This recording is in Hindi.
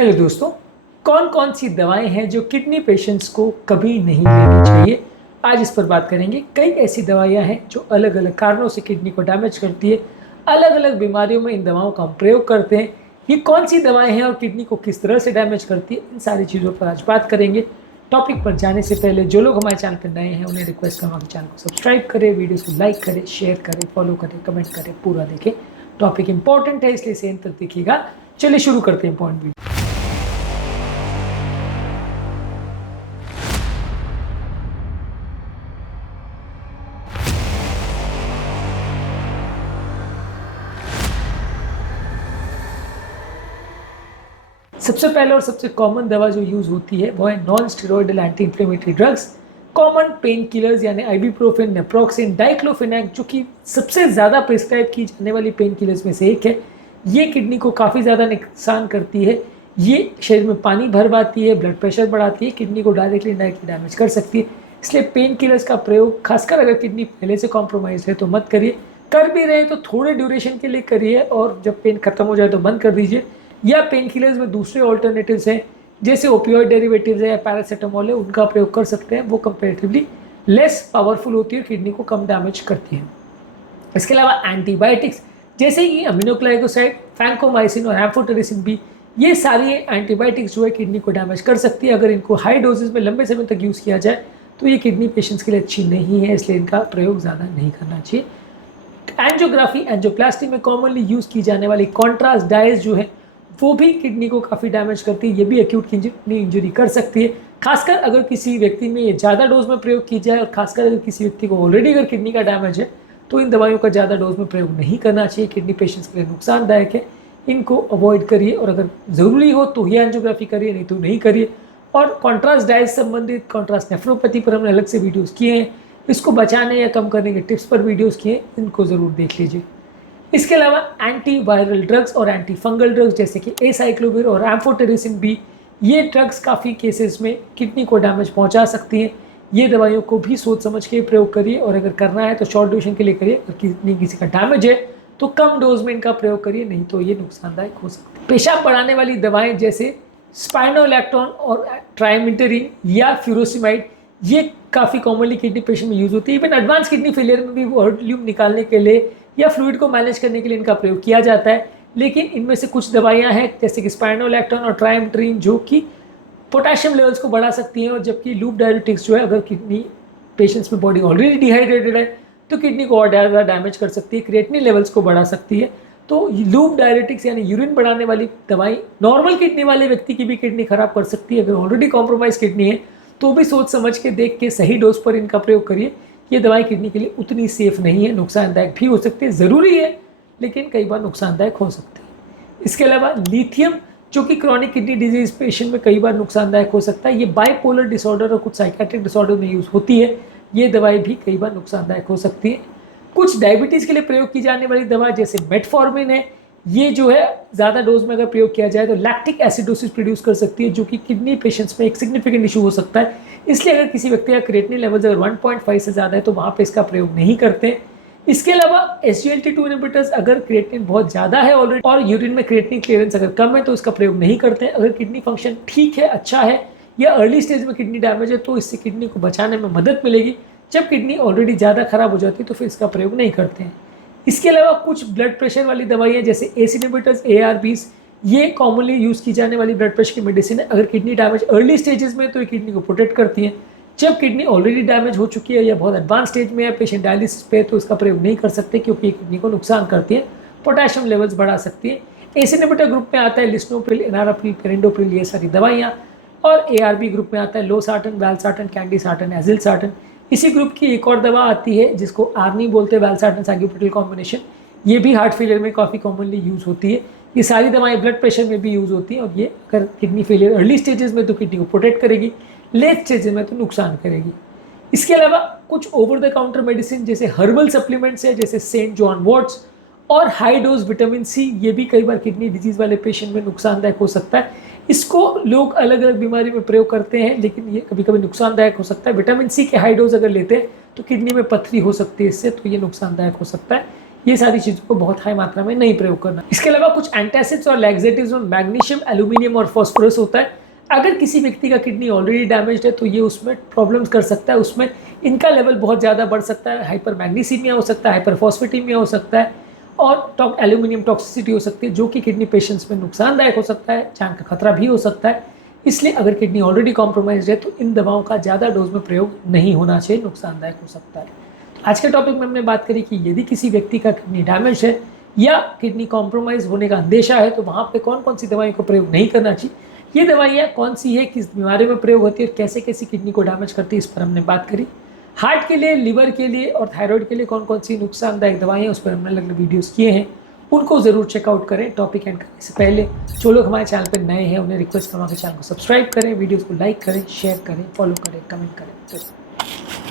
हेलो दोस्तों, कौन कौन सी दवाएं हैं जो किडनी पेशेंट्स को कभी नहीं लेनी चाहिए। आज इस पर बात करेंगे। कई ऐसी दवाइयां हैं जो अलग अलग कारणों से किडनी को डैमेज करती है। अलग अलग बीमारियों में इन दवाओं का हम प्रयोग करते हैं। ये कौन सी दवाएं हैं और किडनी को किस तरह से डैमेज करती है, इन सारी चीज़ों पर आज बात करेंगे। टॉपिक पर जाने से पहले जो लोग हमारे चैनल पर नए हैं उन्हें रिक्वेस्ट करूँगा कि चैनल को सब्सक्राइब करें, वीडियो को लाइक करें, शेयर करें, फॉलो करें, कमेंट करें, पूरा देखें। टॉपिक इंपॉर्टेंट है इसलिए इसे अंत तक देखिएगा। चलिए शुरू करते हैं पॉइंट भी। सबसे पहले और सबसे कॉमन दवा जो यूज़ होती है वो है non steroidal anti inflammatory drugs, common pain killers यानी आइबुप्रोफेन, नेप्रोक्सेन, डाइक्लोफेनेक, जो कि सबसे ज़्यादा प्रिस्क्राइब की जाने वाली पेन किलर्स में से एक है। ये किडनी को काफ़ी ज़्यादा नुकसान करती है। ये शरीर में पानी भरवाती है, ब्लड प्रेशर बढ़ाती है, किडनी को डायरेक्टली इनडायरेक्टली डैमेज कर सकती है। इसलिए पेन किलर्स का प्रयोग खासकर अगर किडनी पहले से कॉम्प्रोमाइज है तो मत करिए। कर भी रहे तो थोड़े ड्यूरेशन के लिए करिए और जब पेन खत्म हो जाए तो बंद कर दीजिए। या पेन किलर्स में दूसरे ऑल्टरनेटिव्स हैं जैसे ओपियोइड डेरिवेटिव्स है या पैरासीटामोल है, उनका प्रयोग कर सकते हैं। वो कंपेरेटिवली लेस पावरफुल होती है और किडनी को कम डैमेज करती है। इसके अलावा एंटीबायोटिक्स जैसे कि अमीनोग्लाइकोसाइड, फैंकोमाइसिन और एम्फोटेरिसिन बी, ये सारी एंटीबायोटिक्स जो है किडनी को डैमेज कर सकती है। अगर इनको हाई डोजेज में लंबे समय तक यूज़ किया जाए तो ये किडनी पेशेंट्स के लिए अच्छी नहीं है, इसलिए इनका प्रयोग ज़्यादा नहीं करना चाहिए। एंजियोग्राफी, एंजियोप्लास्टी में कॉमनली यूज़ की जाने वाली कॉन्ट्रास्ट डाइज जो है वो भी किडनी को काफ़ी डैमेज करती है। ये भी एक्यूट किडनी इंजरी कर सकती है, खासकर अगर किसी व्यक्ति में ये ज़्यादा डोज में प्रयोग की जाए और खासकर अगर किसी व्यक्ति को ऑलरेडी अगर किडनी का डैमेज है तो इन दवाइयों का ज़्यादा डोज में प्रयोग नहीं करना चाहिए। किडनी पेशेंट्स के लिए नुकसानदायक है, इनको अवॉइड करिए और अगर ज़रूरी हो तो ही एंजियोग्राफी करिए, नहीं तो नहीं करिए। और कॉन्ट्रास्ट डाइज संबंधित कॉन्ट्रास्ट नेफ्रोपैथी पर हमने अलग से वीडियोज़ किए हैं, इसको बचाने या कम करने के टिप्स पर वीडियोज़ किए हैं, इनको ज़रूर देख लीजिए। इसके अलावा एंटीवायरल ड्रग्स और एंटी फंगल ड्रग्स जैसे कि एसाइक्लोविर और एम्फोटेरिसिन बी, ये ड्रग्स काफ़ी केसेस में किडनी को डैमेज पहुंचा सकती हैं। ये दवाइयों को भी सोच समझ के प्रयोग करिए और अगर करना है तो शॉर्ट ड्यूरेशन के लिए करिए। अगर किडनी किसी का डैमेज है तो कम डोज में इनका प्रयोग करिए, नहीं तो ये नुकसानदायक हो सकता है। पेशाब बढ़ाने वाली दवाएँ जैसे स्पाइनोलैक्टोन और ट्राइमिटरिन या फ्यूरोसिमाइड, ये काफ़ी कॉमनली किडनी पेशेंट में यूज़ होती है। इवन एडवांस किडनी फेलियर में भी वॉल्यूम निकालने के लिए या फ्लूइड को मैनेज करने के लिए इनका प्रयोग किया जाता है। लेकिन इनमें से कुछ दवाइयां हैं जैसे कि स्पाइनोलैक्टोन और ट्राइमेट्रिन जो कि पोटेशियम लेवल्स को बढ़ा सकती हैं, और जबकि लूप डायरेटिक्स जो है अगर किडनी पेशेंट्स में बॉडी ऑलरेडी डिहाइड्रेटेड है तो किडनी को और ज़्यादा डैमेज कर सकती है, क्रिएटिनिन लेवल्स को बढ़ा सकती है। तो लूप डायरेटिक्स यानी यूरिन बढ़ाने वाली दवाई नॉर्मल किडनी वाले व्यक्ति की भी किडनी खराब कर सकती है। अगर ऑलरेडी कॉम्प्रोमाइज किडनी है तो भी सोच समझ के देख के सही डोज पर इनका प्रयोग करिए। ये दवाई किडनी के लिए उतनी सेफ नहीं है, नुकसानदायक भी हो सकती है, ज़रूरी है लेकिन कई बार नुकसानदायक हो सकती है। इसके अलावा लिथियम जो कि क्रॉनिक किडनी डिजीज पेशेंट में कई बार नुकसानदायक हो सकता है। ये बाइपोलर डिसऑर्डर और कुछ साइकेट्रिक डिसऑर्डर में यूज़ होती है। ये दवाई भी कई बार नुकसानदायक हो सकती है। कुछ डायबिटीज़ के लिए प्रयोग की जाने वाली दवा जैसे मेटफॉर्मिन है, ये जो है ज़्यादा डोज में अगर प्रयोग किया जाए तो लैक्टिक एसिडोसिस प्रोड्यूस कर सकती है, जो कि किडनी पेशेंट्स में एक सिग्निफिकेंट इशू हो सकता है। इसलिए अगर किसी व्यक्ति का क्रिएटिनिन लेवल्स अगर 1.5 से ज़्यादा है तो वहाँ पे इसका प्रयोग नहीं करते। इसके अलावा SGLT2 इनहिबिटर्स अगर क्रिएटिनिन बहुत ज़्यादा है ऑलरेडी और यूरिन में क्रिएटिनिन क्लियरेंस अगर कम है तो इसका प्रयोग नहीं करते। अगर किडनी फंक्शन ठीक है, अच्छा है या अर्ली स्टेज में किडनी डैमेज है तो इससे किडनी को बचाने में मदद मिलेगी। जब किडनी ऑलरेडी ज़्यादा खराब हो जाती है तो फिर इसका प्रयोग नहीं करते हैं। इसके अलावा कुछ ब्लड प्रेशर वाली दवाइयाँ जैसे ACE इनहिबिटर्स, ARBs, ये कॉमनली यूज़ की जाने वाली ब्लड प्रेशर की मेडिसिन है। अगर किडनी डैमेज अर्ली स्टेजेस में तो ये किडनी को प्रोटेक्ट करती हैं। जब किडनी ऑलरेडी डैमेज हो चुकी है या बहुत एडवांस स्टेज में है, पेशेंट डायलिसिस पे, तो इसका प्रयोग नहीं कर सकते क्योंकि ये किडनी को नुकसान करती है, पोटेशियम लेवल्स बढ़ा सकती है। ACE इनहिबिटर ग्रुप में आता है लिस्नोप्रिल, एनारोप्रिल, पेरिंडोप्रिल, ये सारी दवाइयाँ। और ARB ग्रुप में आता है लोसार्टन, वैल्सार्टन, कैंडिसार्टन, एजिलसार्टन। इसी ग्रुप की एक और दवा आती है जिसको आर्नी बोलते हैं, वैल्सार्टन सागिप्रिल कॉम्बिनेशन। ये भी हार्ट फेलियर में काफ़ी कॉमनली यूज़ होती है। ये सारी दवाएं ब्लड प्रेशर में भी यूज़ होती हैं और ये अगर किडनी फेलियर अर्ली स्टेजेस में तो किडनी को प्रोटेक्ट करेगी, लेट स्टेजेस में तो नुकसान करेगी। इसके अलावा कुछ ओवर द काउंटर मेडिसिन जैसे हर्बल सप्लीमेंट्स है जैसे सेंट जॉन वॉट्स और हाई डोज विटामिन सी, ये भी कई बार किडनी डिजीज़ वाले पेशेंट में नुकसानदायक हो सकता है। इसको लोग अलग अलग बीमारी में प्रयोग करते हैं लेकिन ये कभी कभी नुकसानदायक हो सकता है। विटामिन सी के हाई डोज अगर लेते हैं तो किडनी में पथरी हो सकती है इससे, तो ये नुकसानदायक हो सकता है। ये सारी चीज़ों को बहुत हाई मात्रा में नहीं प्रयोग करना। इसके अलावा कुछ एंटासिड्स और लैक्सेटिव्स में मैग्नीशियम, एल्यूमिनियम और फॉस्फोरस होता है। अगर किसी व्यक्ति का किडनी ऑलरेडी डैमेज्ड है तो ये उसमें प्रॉब्लम्स कर सकता है, उसमें इनका लेवल बहुत ज़्यादा बढ़ सकता है, हाइपर मैग्नीसीमिया हो सकता है, हाइपर फॉस्फेटीमिया हो सकता है और एल्यूमिनियम टॉक्सिसिटी हो सकती है, जो कि किडनी पेशेंट्स में नुकसानदायक हो सकता है, जान का खतरा भी हो सकता है। इसलिए अगर किडनी ऑलरेडी कॉम्प्रोमाइज है तो इन दवाओं का ज़्यादा डोज में प्रयोग नहीं होना चाहिए, नुकसानदायक हो सकता है। तो आज के टॉपिक में हमने बात करी कि यदि किसी व्यक्ति का किडनी डैमेज है या किडनी कॉम्प्रोमाइज़ होने का अंदेशा है तो वहाँ पे कौन कौन सी दवाइयों को प्रयोग नहीं करना चाहिए, ये दवाइयाँ कौन सी है, किस बीमारी में प्रयोग होती है और कैसे कैसी किडनी को डैमेज करती है, इस पर हमने बात करी। हार्ट के लिए, लिवर के लिए और थायराइड के लिए कौन कौन सी नुकसानदायक दवाइयाँ, उस पर हमने अलग अलग वीडियोज़ किए हैं, उनको ज़रूर चेकआउट करें। टॉपिक एंड करने से पहले जो लोग हमारे चैनल पर नए हैं उन्हें रिक्वेस्ट करूँगा कि चैनल को सब्सक्राइब करें, वीडियोज़ को लाइक करें, शेयर करें, फॉलो करें, कमेंट करें।